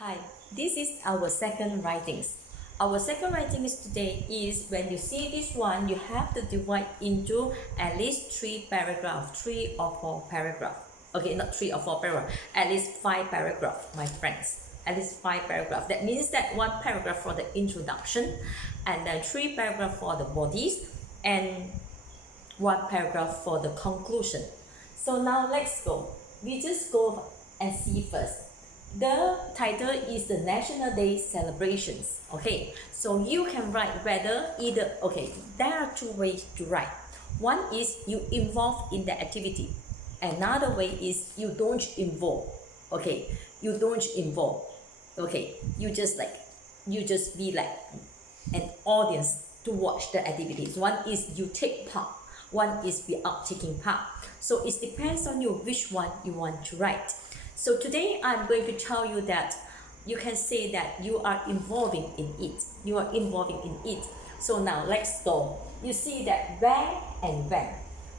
Hi, this is our second writings. Our second writings today is when you see this one, you have to divide into at least 3 paragraphs, 3 or 4 paragraphs. Okay, not 3 or 4 paragraphs, at least 5 paragraphs, my friends. At least 5 paragraphs. That means that 1 paragraph for the introduction, and then 3 paragraphs for the bodies, and 1 paragraph for the conclusion. So now let's go. We just go and see first. The title is the National Day celebrations. Okay, so you can write whether either, okay, there are 2 ways to write. One is you involve in the activity. Another way is you don't involve. Okay, you don't involve. Okay, you just be like an audience to watch the activities. One is you take part, one is without taking part. So it depends on you which one you want to write. So today I'm going to tell you that you can say that you are involving in it. You are involving in it. So now let's go. You see that where and when.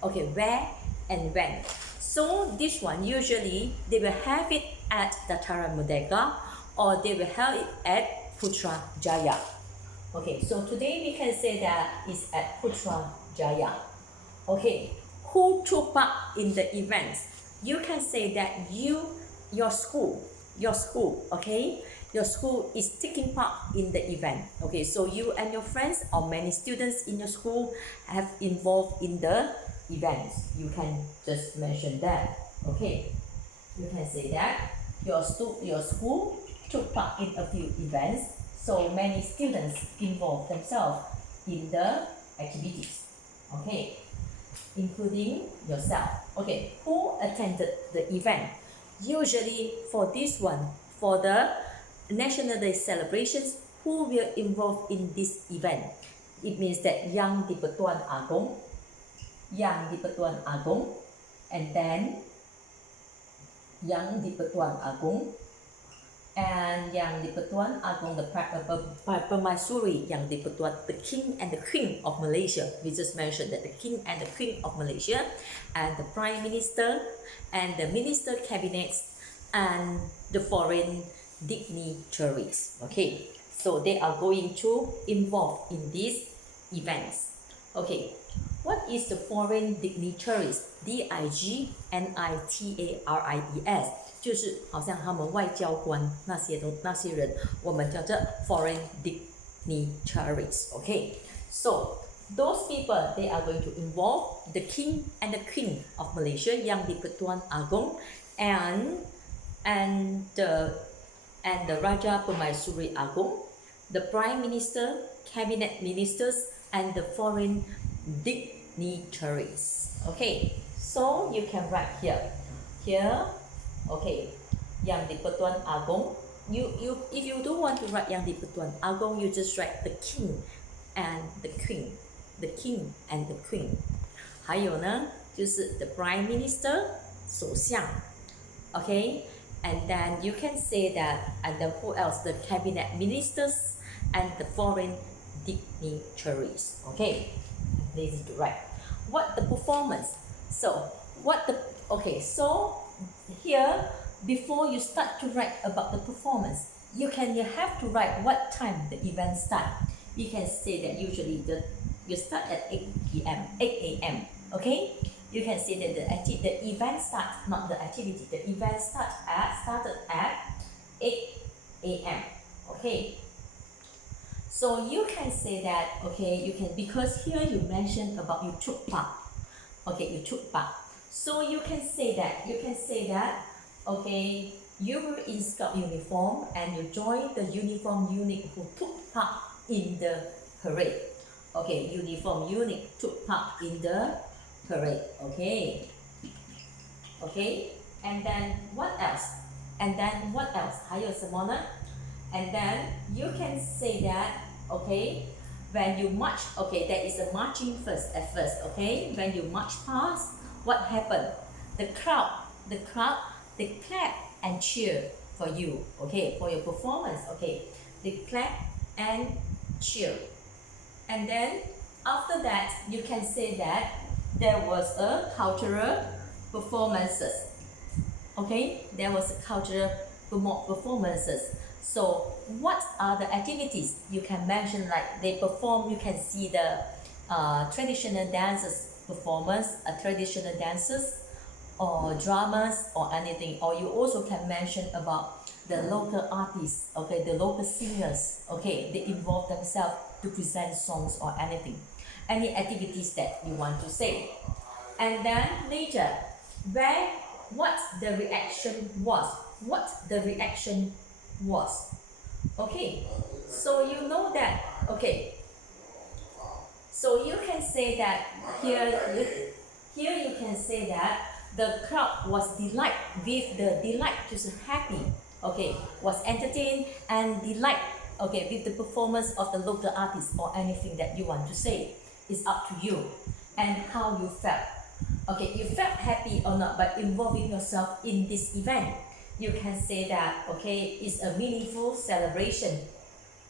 Okay, where and when. So this one usually they will have it at the Taman Merdeka or they will have it at Putrajaya. Okay, so today we can say that it's at Putrajaya. Okay, who took part in the events? You can say that your school, okay, your school is taking part in the event. Okay, so you and your friends or many students in your school have involved in the events. You can just mention that. Okay, you can say that your school took part in a few events. So many students involved themselves in the activities. Okay, including yourself. Okay, who attended the event? Usually for this one, for the National Day celebrations, who will involve in this event? It means that Yang di-Pertuan Agong, and then Yang di-Pertuan Agong, and Yang di-Pertuan Agong, the Permaisuri Yang di-Pertuan, the King and the Queen of Malaysia. We just mentioned that the King and the Queen of Malaysia, and the Prime Minister, and the Minister Cabinets, and the foreign dignitaries. Okay, so they are going to involve in these events. Okay, what is the foreign dignitaries? DIGNITARIES 就是好像他们外交官那些人，我们叫做 foreign dignitaries. Okay, so those people they are going to involve the King and the Queen of Malaysia, Yang di-Pertuan Agong, and the Raja Permaisuri Agong, the Prime Minister, Cabinet Ministers, and the foreign dignitaries. Okay, so you can write here. Okay, Yang di-Pertuan Agong. If you don't want to write Yang di-Pertuan Agong, you just write the King and the Queen. The King and the Queen. 还有呢，就是 the Prime Minister, 首相 Okay, and then you can say that, and then who else? The Cabinet Ministers and the foreign dignitaries. Okay, lazy to write. What the performance? So so here before you start to write about the performance, you have to write what time the event start. You can say that usually you start at 8 a.m. Okay, you can say that the event starts, not the activity. The event started at 8 a.m. Okay, so you can say that. Okay, you can, because here you mentioned about you took part. Okay, you took part. So you can say that. Okay, you were in Scout uniform and you joined the uniform unit who took part in the parade. Okay, uniform unit took part in the parade. Okay, and then what else? 还有什么呢? And then you can say that, okay, when you march, okay, there is a marching at first, okay, when you march past, what happened? The crowd, they clap and cheer for you, okay, for your performance. Okay, they clap and cheer. And then after that, you can say that there was a cultural performances. Okay, there was a cultural performances. So what are the activities? You can mention like they perform, you can see the traditional dances performance, traditional dances or dramas or anything, or you also can mention about the local artists, okay, the local singers, okay, they involve themselves to present songs or anything, any activities that you want to say. And then later, where what the reaction was, okay, so you know that, okay, so you can say that here you can say that the crowd was delight with the delight, just happy, okay, was entertained and delight, okay, with the performance of the local artist or anything that you want to say. It's up to you and how you felt. Okay, you felt happy or not by involving yourself in this event. You can say that, okay, it's a meaningful celebration,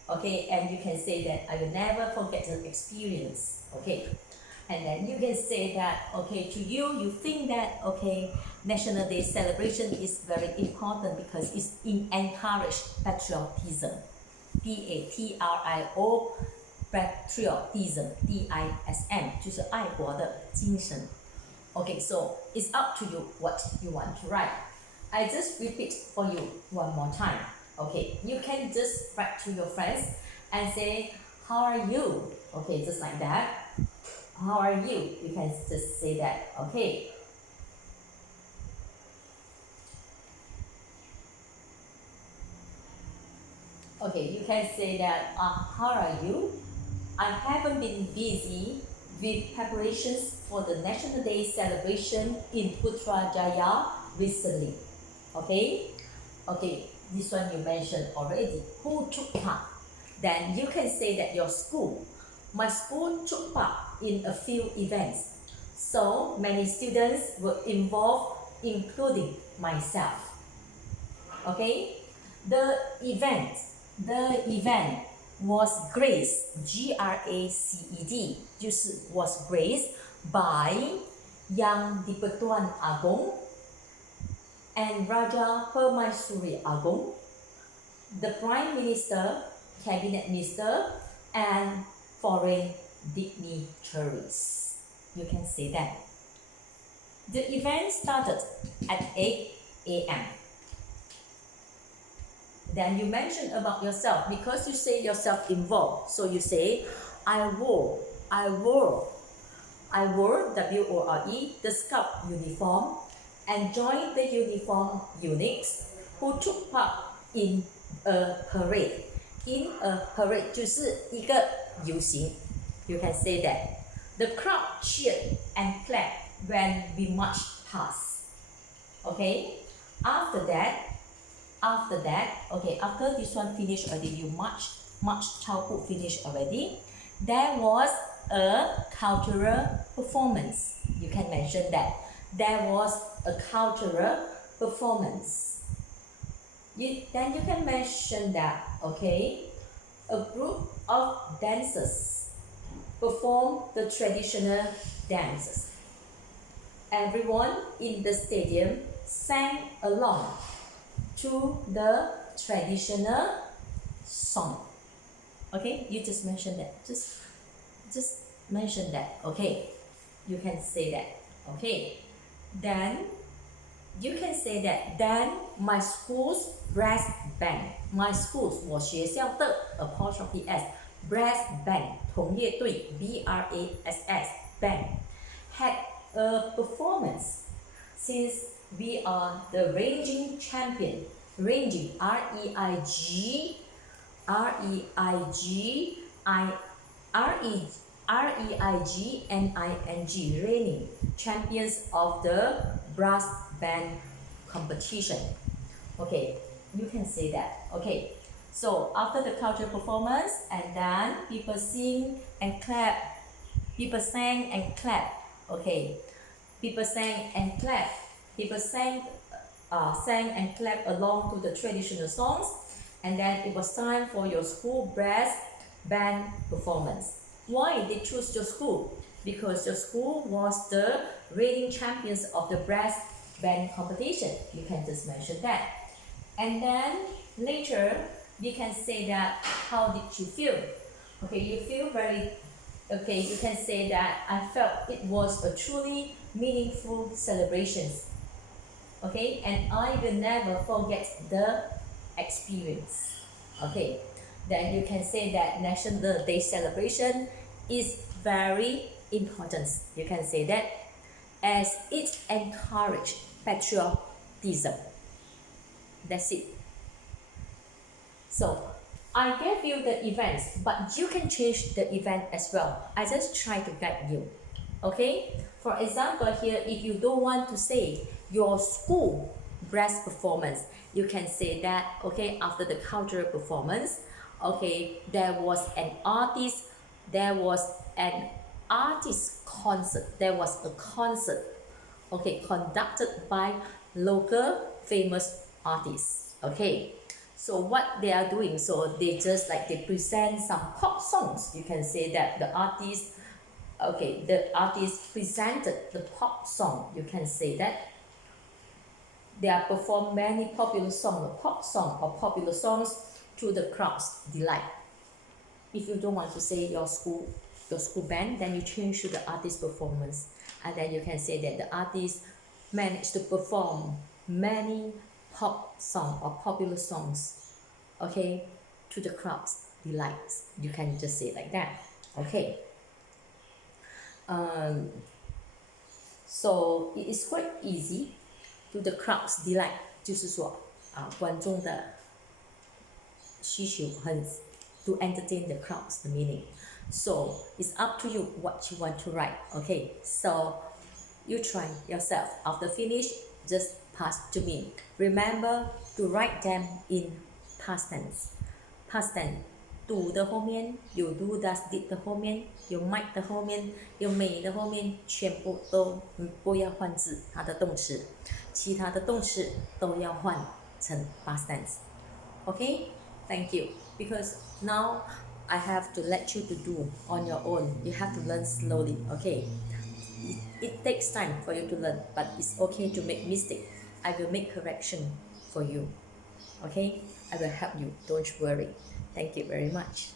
okay, and you can say that I will never forget the experience, okay, and then you can say that, okay, to you, you think that, okay, National Day celebration is very important because it's encourage patriotism, PATRIO, patriotism, TISM 就是爱国的精神. Okay, so it's up to you what you want to write. I just repeat for you one more time. Okay, you can just write to your friends and say, how are you? Okay, just like that. How are you? You can just say that. Okay. Okay, you can say that, how are you? I haven't been busy with preparations for the National Day celebration in Putrajaya recently. Okay? Okay, this one you mentioned already. Who took part? Then you can say that your school. My school took part in a few events. So many students were involved, including myself. Okay? The event was graced, GRACED, 就是 was graced by Yang di-Pertuan Agong and Raja Permaisuri Agong, the Prime Minister, Cabinet Minister, and foreign dignitaries. You can say that. The event started at 8 a.m. Then you mention about yourself because you say yourself involved. So you say, I wore, W-O-R-E, the scout uniform and joined the uniform units who took part in a parade. In a parade 就是一个游行. You can say that. The crowd cheered and clapped when we marched past. Okay? After that, okay, after this one finished already, you march childhood finished already, there was a cultural performance. You can mention that. There was a cultural performance. Then you can mention that, okay, a group of dancers performed the traditional dances. Everyone in the stadium sang along to the traditional song. Okay, you just mention that. Just mention that. Okay, you can say that. Okay, then you can say that. Then my school's brass band. My school's 我学校的 apostrophe s brass band 铜乐队 BRASS band had a performance. Since we are the reigning champion, reigning R-E-I-G R-E-I-G-N-I-N-G, reigning champions of the brass band competition. Okay, you can say that. Okay, so after the cultural performance, and then people sing and clap, people sang and clap. Okay, people sang and clap. People sang and clapped along to the traditional songs, and then it was time for your school brass band performance. Why they choose your school? Because your school was the reigning champions of the brass band competition. You can just mention that. And then later you can say that how did you feel? Okay, you feel very okay, you can say that I felt it was a truly meaningful celebration. Okay, and I will never forget the experience. Okay, then you can say that National Day celebration is very important. You can say that as it encourages patriotism. That's it. So I gave you the events, but you can change the event as well. I just try to guide you. Okay? For example, here, if you don't want to say your school best performance, you can say that, okay, after the cultural performance, okay, there was an artist concert. There was a concert, okay, conducted by local famous artists. Okay, so what they are doing, so they just like they present some pop songs. You can say that the artist, okay, the artist presented the pop song. You can say that they are perform many popular songs, pop song or popular songs to the crowd's delight. If you don't want to say your school band, then you change to the artist performance, and then you can say that the artist managed to perform many pop song or popular songs, okay, to the crowd's delights. You can just say like that. Okay. So it is quite easy to the crowd's delight， 就是说观众的需求很 to entertain the crowds the meaning. So it's up to you what you want to write. Okay, so you try yourself. After finish, just pass to me. Remember to write them in past tense. Past tense. 读的后面有 do does did 的后面有 might 的后面有 may 的后面全部都不要换字，它的动词，其他的动词都要换成 past tense. Okay, thank you. Because now I have to let you to do on your own. You have to learn slowly. Okay, it takes time for you to learn, but it's okay to make mistake. I will make correction for you. Okay, I will help you. Don't worry. Thank you very much.